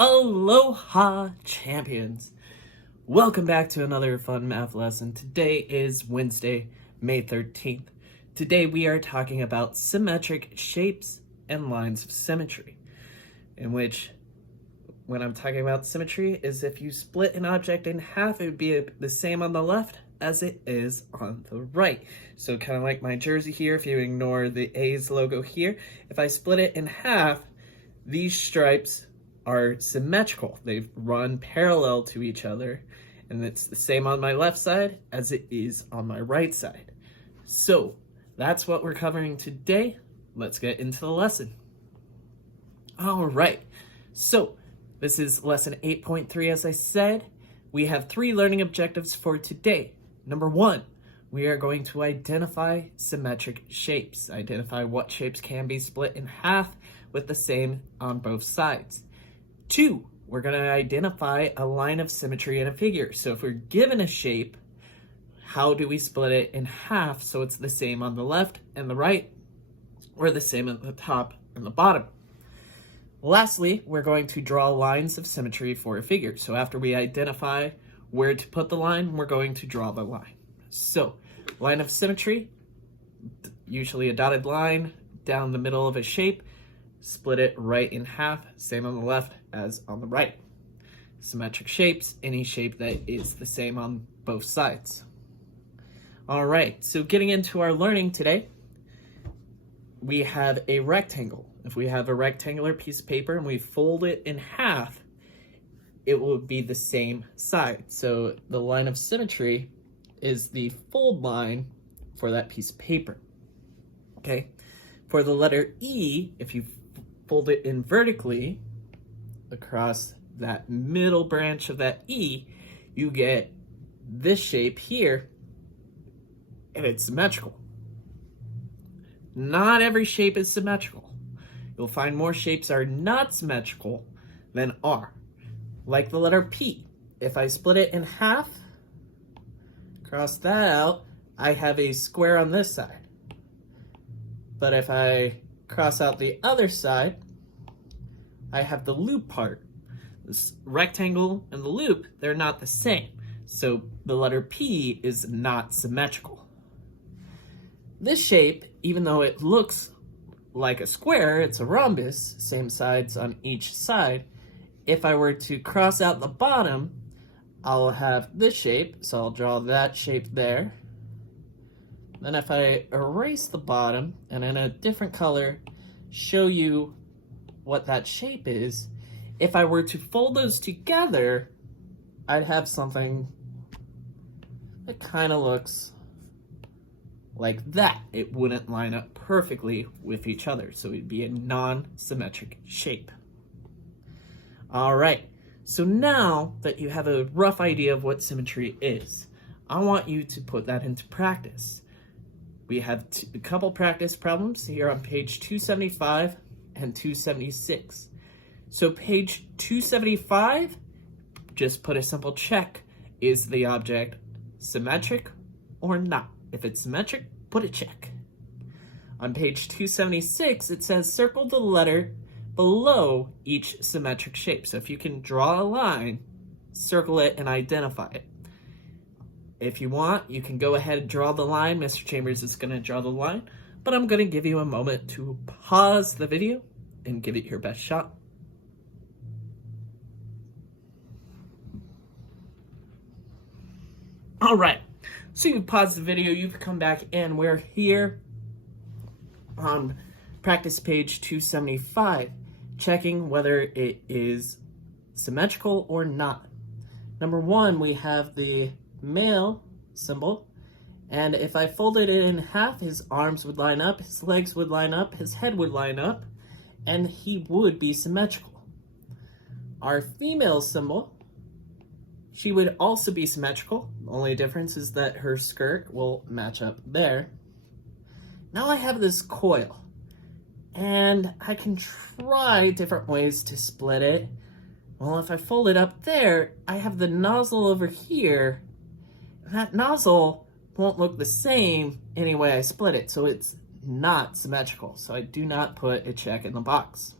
Aloha, champions! Welcome back to another fun math lesson. Today is Wednesday, May 13th. Today we are talking about symmetric shapes and lines of symmetry, in which, when I'm talking about symmetry, is if you split an object in half, it would be the same on the left as it is on the right. So kind of like my jersey here, if you ignore the A's logo here, if I split it in half, these stripes are symmetrical. They run parallel to each other, and it's the same on my left side as it is on my right side. So that's what we're covering today. Let's get into the lesson. All right, so this is lesson 8.3. As I said, we have 3 learning objectives for today. Number 1, we are going to identify symmetric shapes. Identify what shapes can be split in half with the same on both sides. 2, we're going to identify a line of symmetry in a figure. So if we're given a shape, how do we split it in half so it's the same on the left and the right, or the same at the top and the bottom? Lastly, we're going to draw lines of symmetry for a figure. So after we identify where to put the line, we're going to draw the line. So, line of symmetry, usually a dotted line down the middle of a shape, split it right in half, same on the left as on the right. Symmetric shapes, any shape that is the same on both sides. All right, so getting into our learning today, we have a rectangle. If we have a rectangular piece of paper and we fold it in half, it will be the same side. So the line of symmetry is the fold line for that piece of paper. Okay, for the letter E, if you fold it in vertically across that middle branch of that E, you get this shape here, and it's symmetrical. Not every shape is symmetrical. You'll find more shapes are not symmetrical than are. Like the letter P. If I split it in half, cross that out, I have a square on this side. But if I cross out the other side, I have the loop part. This rectangle and the loop, they're not the same. So the letter P is not symmetrical. This shape, even though it looks like a square, it's a rhombus, same sides on each side. If I were to cross out the bottom, I'll have this shape, so I'll draw that shape there. Then if I erase the bottom and in a different color show you what that shape is, if I were to fold those together, I'd have something that kind of looks like that. It wouldn't line up perfectly with each other, so it'd be a non-symmetric shape. All right, so now that you have a rough idea of what symmetry is, I want you to put that into practice. We have a couple practice problems here on page 275 and 276. So page 275, just put a simple check. Is the object symmetric or not? If it's symmetric, put a check. On page 276, it says circle the letter below each symmetric shape. So if you can draw a line, circle it and identify it. If you want, you can go ahead and draw the line. Mr. Chambers is going to draw the line, but I'm going to give you a moment to pause the video and give it your best shot. All right, so you've paused the video, you've come back in. We're here on practice page 275, checking whether it is symmetrical or not. Number 1, we have the male symbol, and if I folded it in half, his arms would line up, his legs would line up, his head would line up, and he would be symmetrical. Our female symbol, she would also be symmetrical. The only difference is that her skirt will match up there. Now I have this coil, and I can try different ways to split it. Well, if I fold it up there, I have the nozzle over here. That nozzle won't look the same any way I split it, so it's not symmetrical. So I do not put a check in the box.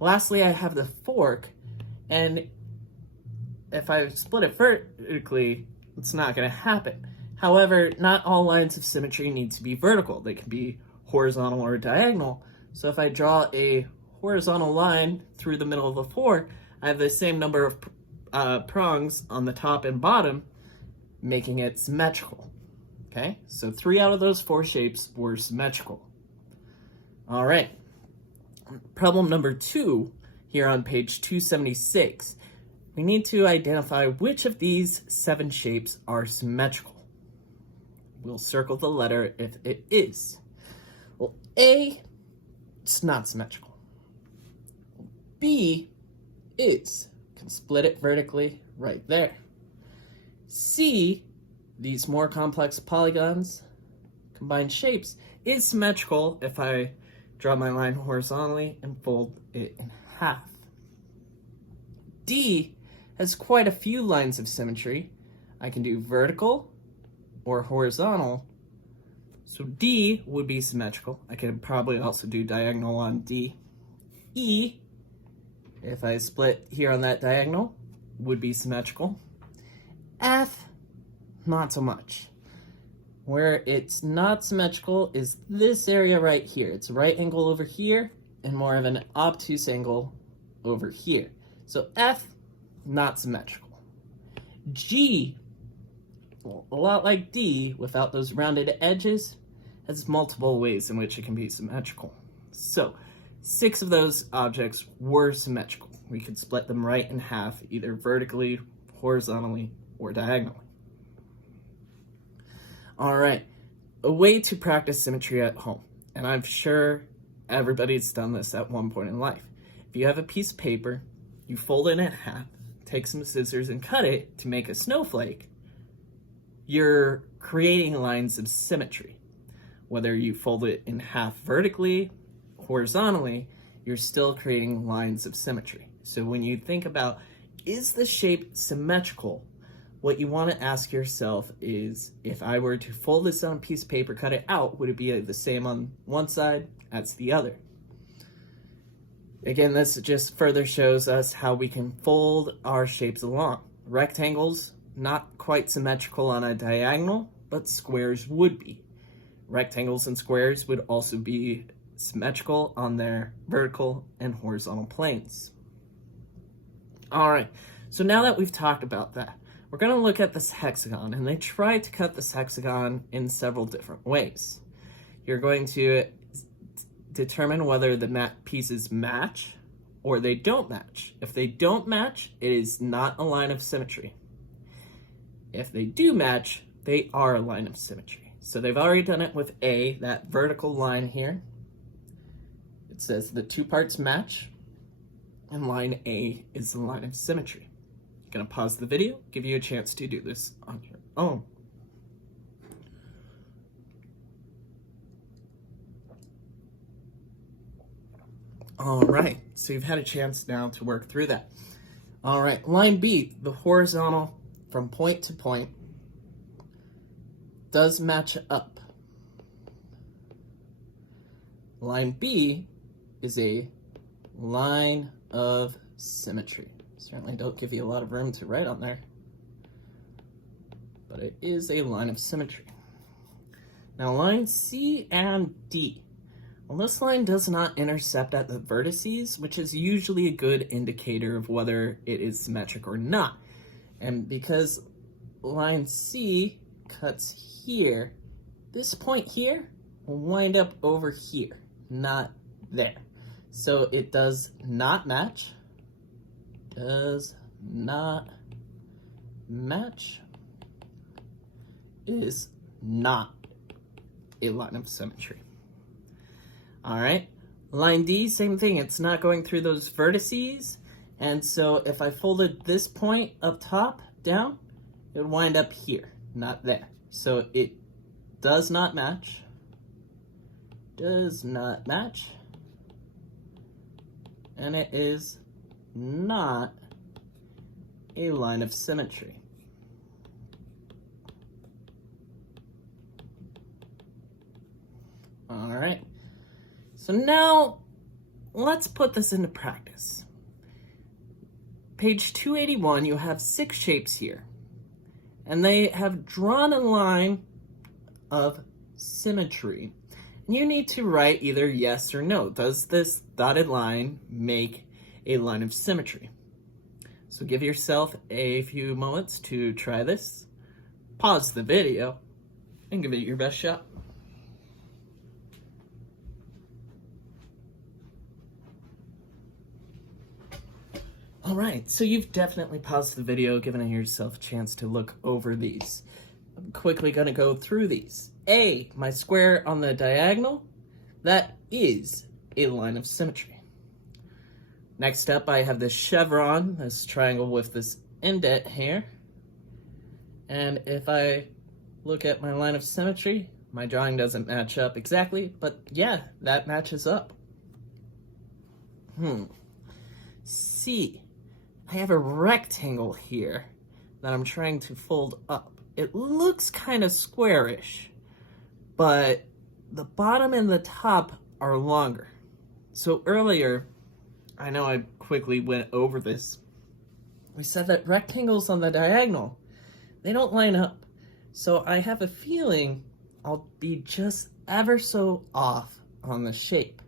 Lastly, I have the fork. And if I split it vertically, it's not going to happen. However, not all lines of symmetry need to be vertical. They can be horizontal or diagonal. So if I draw a horizontal line through the middle of a 4, I have the same number of prongs on the top and bottom, making it symmetrical. Okay, so 3 out of those 4 shapes were symmetrical. All right, problem number 2 here on page 276. We need to identify which of these 7 shapes are symmetrical. We'll circle the letter if it is. Well, A, it's not symmetrical. B is. Can split it vertically right there. C, these more complex polygons, combined shapes, is symmetrical if I draw my line horizontally and fold it in half. D has quite a few lines of symmetry. I can do vertical or horizontal, so D would be symmetrical. I could probably also do diagonal on D. E, if I split here on that diagonal, would be symmetrical. F, not so much. Where it's not symmetrical is this area right here. It's a right angle over here and more of an obtuse angle over here. So F, not symmetrical. G, well, a lot like D, without those rounded edges, has multiple ways in which it can be symmetrical. So 6 of those objects were symmetrical. We could split them right in half, either vertically, horizontally, or diagonally. All right, a way to practice symmetry at home, and I'm sure everybody's done this at one point in life. If you have a piece of paper, you fold it in half, take some scissors and cut it to make a snowflake, you're creating lines of symmetry. Whether you fold it in half vertically, horizontally, you're still creating lines of symmetry. So when you think about, is the shape symmetrical? What you want to ask yourself is, if I were to fold this on a piece of paper, cut it out, would it be the same on one side as the other? Again, this just further shows us how we can fold our shapes along. Rectangles, not quite symmetrical on a diagonal, but squares would be. Rectangles and squares would also be symmetrical on their vertical and horizontal planes. All right, so now that we've talked about that, we're going to look at this hexagon, and they try to cut this hexagon in several different ways. You're going to determine whether the pieces match or they don't match. If they don't match, it is not a line of symmetry. If they do match, they are a line of symmetry. So they've already done it with A, that vertical line here. It says the 2 parts match, and line A is the line of symmetry. I'm going to pause the video, give you a chance to do this on your own. All right, so you've had a chance now to work through that. All right, line B, the horizontal from point to point, does match up. Line B is a line of symmetry. Certainly don't give you a lot of room to write on there, but it is a line of symmetry. Now line C and D. Well, this line does not intercept at the vertices, which is usually a good indicator of whether it is symmetric or not. And because line C cuts here, this point here will wind up over here, not there. So it does not match. Does not match is not a line of symmetry. All right, line D, same thing. It's not going through those vertices. And so if I folded this point up top down, it would wind up here, not there. So it does not match, and it is not a line of symmetry. All right, so now let's put this into practice. page 281, you have 6 shapes here. And they have drawn a line of symmetry. And you need to write either yes or no. Does this dotted line make a line of symmetry? So give yourself a few moments to try this. Pause the video and give it your best shot. All right, so you've definitely paused the video, giving yourself a chance to look over these. I'm quickly gonna go through these. A, my square on the diagonal, that is a line of symmetry. Next up, I have this chevron, this triangle with this indent here. And if I look at my line of symmetry, my drawing doesn't match up exactly, but yeah, that matches up. C, I have a rectangle here that I'm trying to fold up. It looks kind of squarish, but the bottom and the top are longer. So earlier, I know I quickly went over this. We said that rectangles on the diagonal, they don't line up. So I have a feeling I'll be just ever so off on the shape.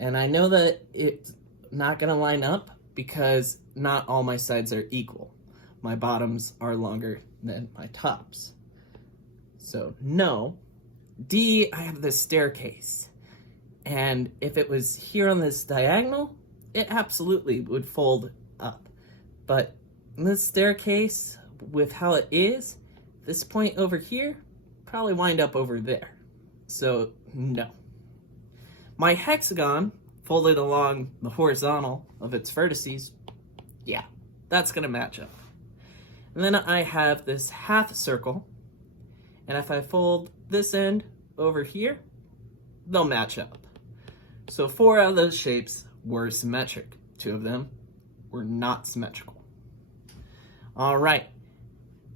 And I know that it's not gonna line up because not all my sides are equal. My bottoms are longer than my tops. So no. D, I have this staircase. And if it was here on this diagonal, it absolutely would fold up. But this staircase, with how it is, this point over here, probably wind up over there. So no. My hexagon, folded along the horizontal of its vertices, yeah, that's gonna match up. And then I have this half circle, and if I fold this end over here, they'll match up. So 4 out of those shapes were symmetric. 2 of them were not symmetrical. All right,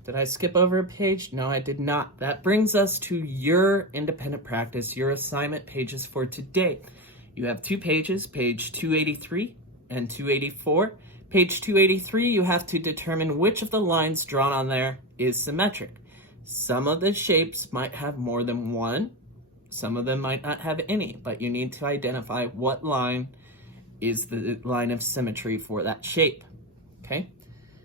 did I skip over a page? No, I did not. That brings us to your independent practice, your assignment pages for today. You have 2 pages, page 283 and 284. Page 283, you have to determine which of the lines drawn on there is symmetric. Some of the shapes might have more than one, some of them might not have any, but you need to identify what line is the line of symmetry for that shape, okay?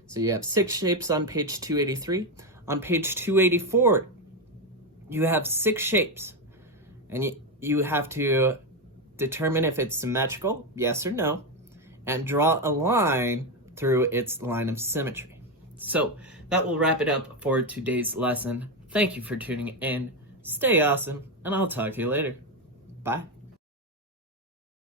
So you have 6 shapes on page 283. On page 284, you have 6 shapes, and you have to determine if it's symmetrical, yes or no, and draw a line through its line of symmetry. So that will wrap it up for today's lesson. Thank you for tuning in. Stay awesome, and I'll talk to you later. Bye.